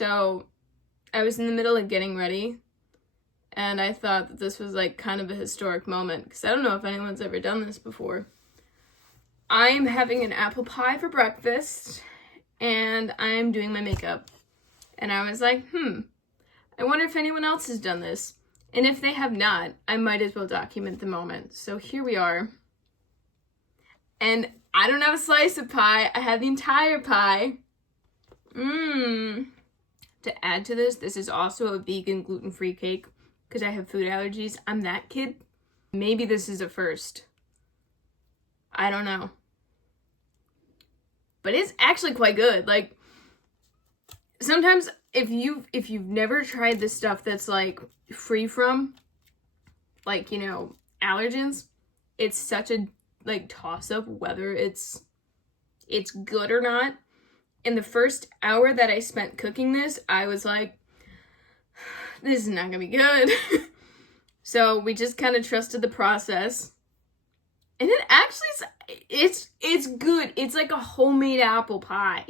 So I was in the middle of getting ready, and I thought that this was like kind of a historic moment, because I don't know if anyone's ever done this before. I'm having an apple pie for breakfast, and I'm doing my makeup. And I was like, I wonder if anyone else has done this. And if they have not, I might as well document the moment. So here we are. And I don't have a slice of pie, I have the entire pie. To add to this, this is also a vegan gluten-free cake, because I have food allergies. I'm that kid. Maybe this is a first. I don't know. But it's actually quite good. Like, sometimes if you've never tried this stuff that's like free from, like, you know, allergens, it's such a like toss-up whether it's good or not. In the first hour that I spent cooking this, I was like, this is not gonna be good. So we just kind of trusted the process. And it actually, it's good. It's like a homemade apple pie.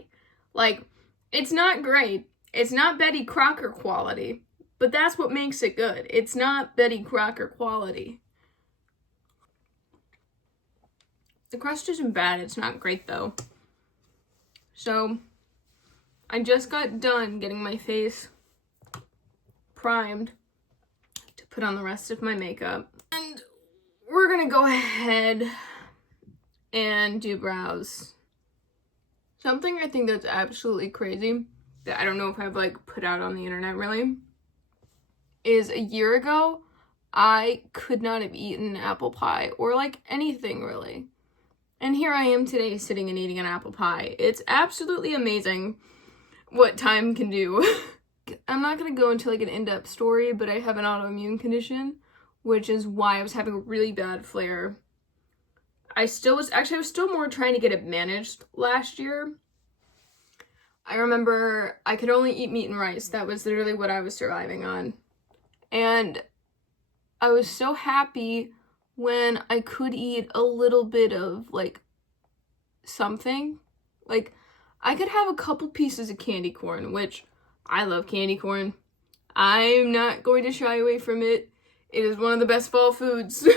Like, it's not great. It's not Betty Crocker quality, but that's what makes it good. It's not Betty Crocker quality. The crust isn't bad. It's not great, though. So, I just got done getting my face primed to put on the rest of my makeup. And we're gonna go ahead and do brows. Something I think that's absolutely crazy, that I don't know if I've like put out on the internet really, is a year ago, I could not have eaten apple pie or like anything really. And here I am today sitting and eating an apple pie. It's absolutely amazing what time can do. I'm not gonna go into like an in-depth story, but I have an autoimmune condition, which is why I was having a really bad flare. I was still more trying to get it managed last year. I remember I could only eat meat and rice. That was literally what I was surviving on. And I was so happy when I could eat a little bit of like something. Like, I could have a couple pieces of candy corn, which I love candy corn. I'm not going to shy away from it. It is one of the best fall foods.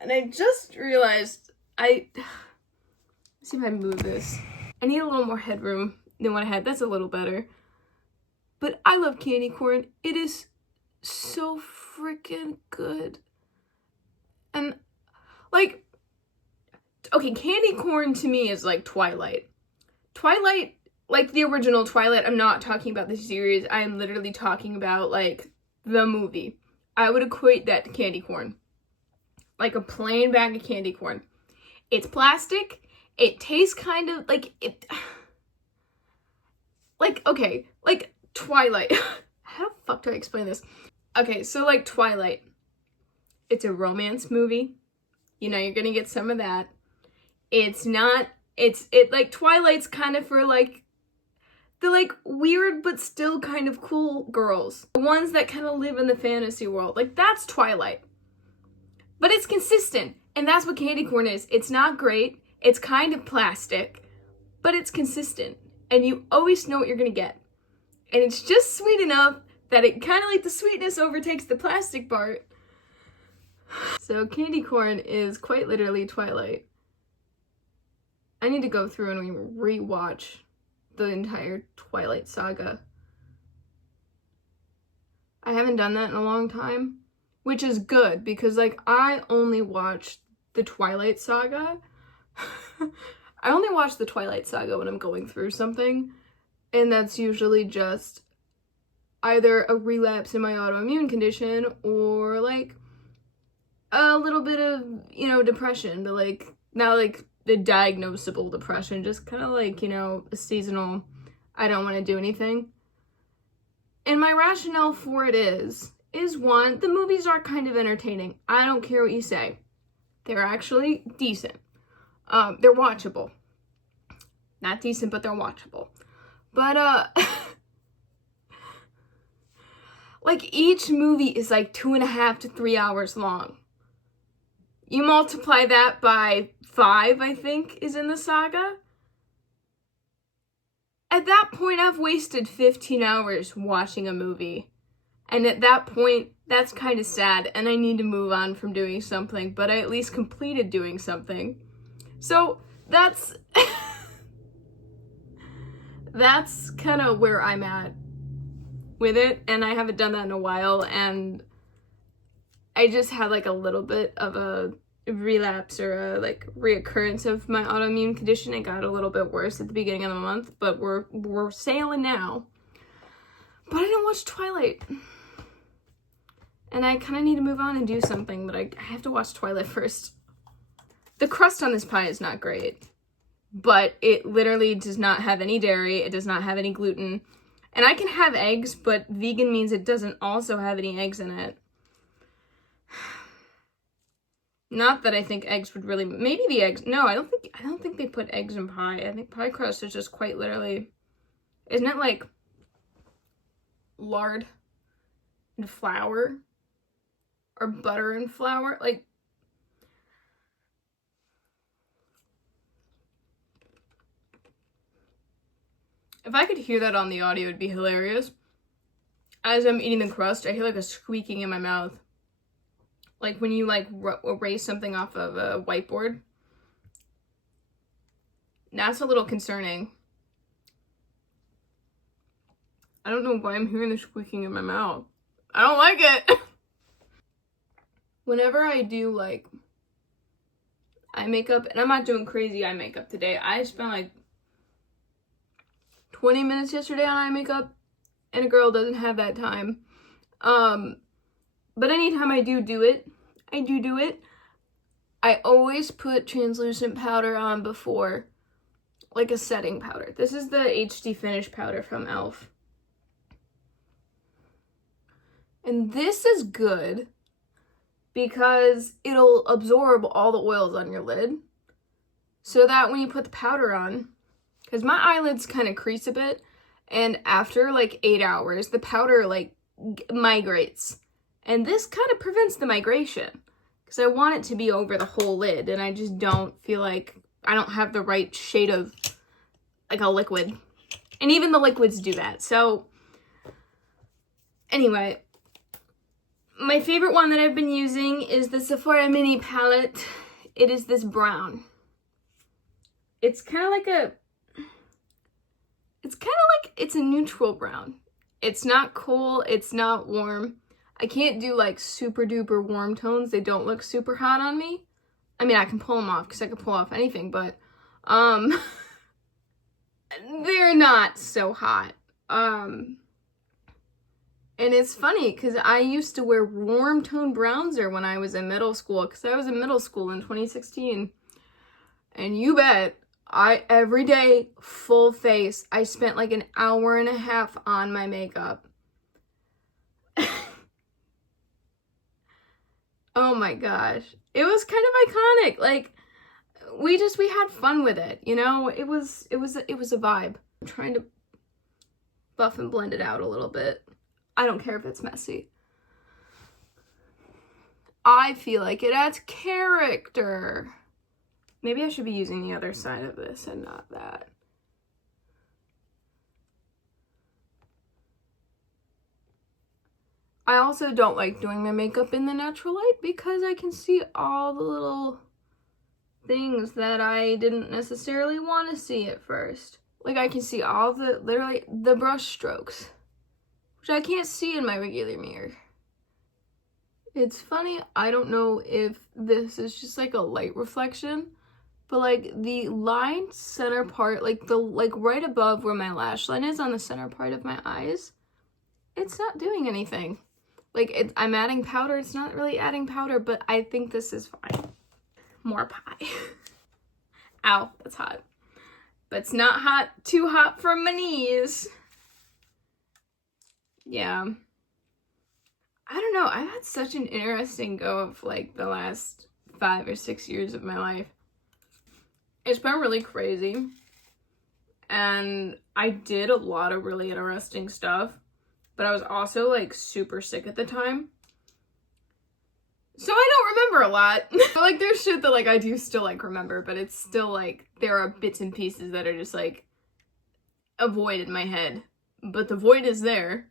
And I just realized let's see if I move this. I need a little more headroom than what I had. That's a little better. But I love candy corn. It is so freaking good. And like, okay, candy corn to me is like Twilight. Twilight, like the original Twilight, I'm not talking about the series. I'm literally talking about like the movie. I would equate that to candy corn. Like a plain bag of candy corn. It's plastic. It tastes kind of like it. Like, okay, like Twilight. How the fuck do I explain this? Okay, so like Twilight. It's a romance movie. You know, you're gonna get some of that. It's not, it like Twilight's kind of for like the like weird but still kind of cool girls. The ones that kind of live in the fantasy world. Like, that's Twilight. But it's consistent. And that's what candy corn is. It's not great. It's kind of plastic. But it's consistent. And you always know what you're gonna get. And it's just sweet enough that it kind of like the sweetness overtakes the plastic part. So candy corn is quite literally Twilight. I need to go through and rewatch the entire Twilight saga. I haven't done that in a long time, which is good because like I only watch the Twilight saga. I only watch the Twilight saga when I'm going through something, and that's usually just either a relapse in my autoimmune condition or like a little bit of, you know, depression, but like not like the diagnosable depression, just kind of like, you know, a seasonal, I don't want to do anything. And my rationale for it is one, the movies are kind of entertaining. I don't care what you say. They're actually decent. They're watchable. Not decent, but they're watchable. But, like, each movie is like 2.5 to 3 hours long. You multiply that by 5, I think, is in the saga. At that point, I've wasted 15 hours watching a movie. And at that point, that's kind of sad, and I need to move on from doing something, but I at least completed doing something. So that's that's kind of where I'm at with it, and I haven't done that in a while, and I just had like a little bit of a relapse or a like reoccurrence of my autoimmune condition. It got a little bit worse at the beginning of the month, but we're sailing now. But I didn't watch Twilight. And I kind of need to move on and do something, but I have to watch Twilight first. The crust on this pie is not great, but it literally does not have any dairy. It does not have any gluten. And I can have eggs, but vegan means it doesn't also have any eggs in it. Not that I think eggs would really, maybe the eggs, no, I don't think they put eggs in pie. I think pie crust is just quite literally, isn't it like lard and flour? Or butter and flour, like, if I could hear that on the audio, it'd be hilarious. As I'm eating the crust, I hear like a squeaking in my mouth. Like when you like erase something off of a whiteboard. That's a little concerning. I don't know why I'm hearing the squeaking in my mouth. I don't like it. Whenever I do like eye makeup, and I'm not doing crazy eye makeup today. I spent like 20 minutes yesterday on eye makeup, and a girl doesn't have that time. But anytime I do it, I always put translucent powder on before, like a setting powder. This is the HD Finish powder from e.l.f. And this is good because it'll absorb all the oils on your lid, so that when you put the powder on, because my eyelids kind of crease a bit, and after like 8 hours, the powder like migrates. And this kind of prevents the migration, because I want it to be over the whole lid, and I just don't feel like I don't have the right shade of like a liquid. And even the liquids do that. So anyway, my favorite one that I've been using is the Sephora Mini palette. It is this brown. It's kind of like it's a neutral brown. It's not cool, it's not warm. I can't do like super duper warm tones. They don't look super hot on me. I mean, I can pull them off because I can pull off anything, but they're not so hot. And it's funny because I used to wear warm tone bronzer when I was in middle school, because I was in middle school in 2016. And you bet, every day, full face, I spent like an hour and a half on my makeup. Oh my gosh. It was kind of iconic. Like, we had fun with it, you know? It was a vibe. I'm trying to buff and blend it out a little bit. I don't care if it's messy. I feel like it adds character. Maybe I should be using the other side of this and not that. I also don't like doing my makeup in the natural light because I can see all the little things that I didn't necessarily want to see at first. Like, I can see all literally the brush strokes, which I can't see in my regular mirror. It's funny, I don't know if this is just like a light reflection, but like the line center part, like right above where my lash line is on the center part of my eyes, it's not doing anything. Like, I'm adding powder, it's not really adding powder, but I think this is fine. More pie. Ow, that's hot. But it's not hot, too hot for my knees. Yeah. I don't know, I've had such an interesting go of like the last 5 or 6 years of my life. It's been really crazy. And I did a lot of really interesting stuff, but I was also like super sick at the time. So I don't remember a lot. But like there's shit that like I do still like remember, but it's still like there are bits and pieces that are just like a void in my head, but the void is there.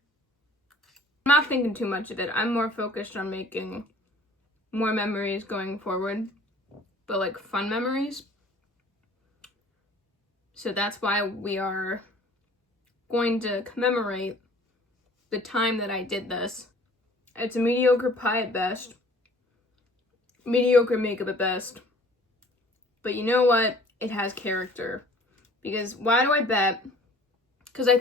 I'm not thinking too much of it. I'm more focused on making more memories going forward, but like fun memories. So that's why we are going to commemorate the time that I did this. It's a mediocre pie at best, mediocre makeup at best, but you know what? It has character. Because why do I bet? Because I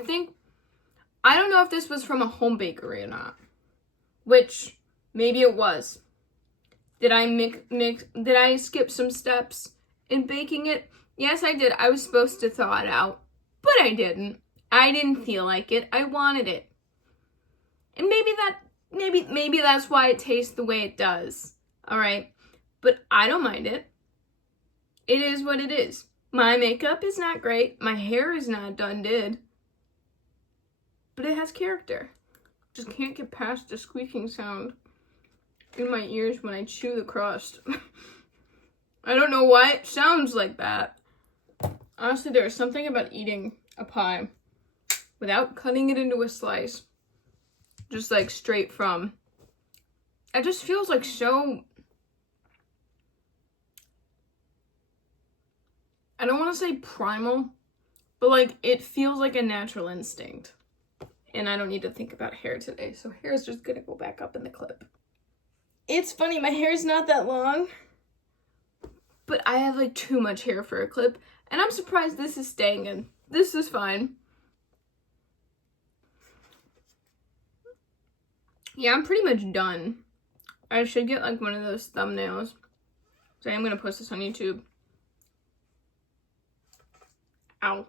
don't know if this was from a home bakery or not, which maybe it was. Did I skip some steps in baking it? Yes, I did. I was supposed to thaw it out, but I didn't. I didn't feel like it. I wanted it. And maybe that's why it tastes the way it does. All right? But I don't mind it. It is what it is. My makeup is not great. My hair is not done did. But it has character. Just can't get past the squeaking sound in my ears when I chew the crust. I don't know why it sounds like that. Honestly, there is something about eating a pie without cutting it into a slice. Just like straight from. It just feels like so... I don't want to say primal, but like it feels like a natural instinct. And I don't need to think about hair today, so hair is just gonna go back up in the clip. It's funny, my hair's not that long, but I have like too much hair for a clip, and I'm surprised this is staying in. This is fine. Yeah, I'm pretty much done. I should get like one of those thumbnails. So I am gonna post this on YouTube. Ow.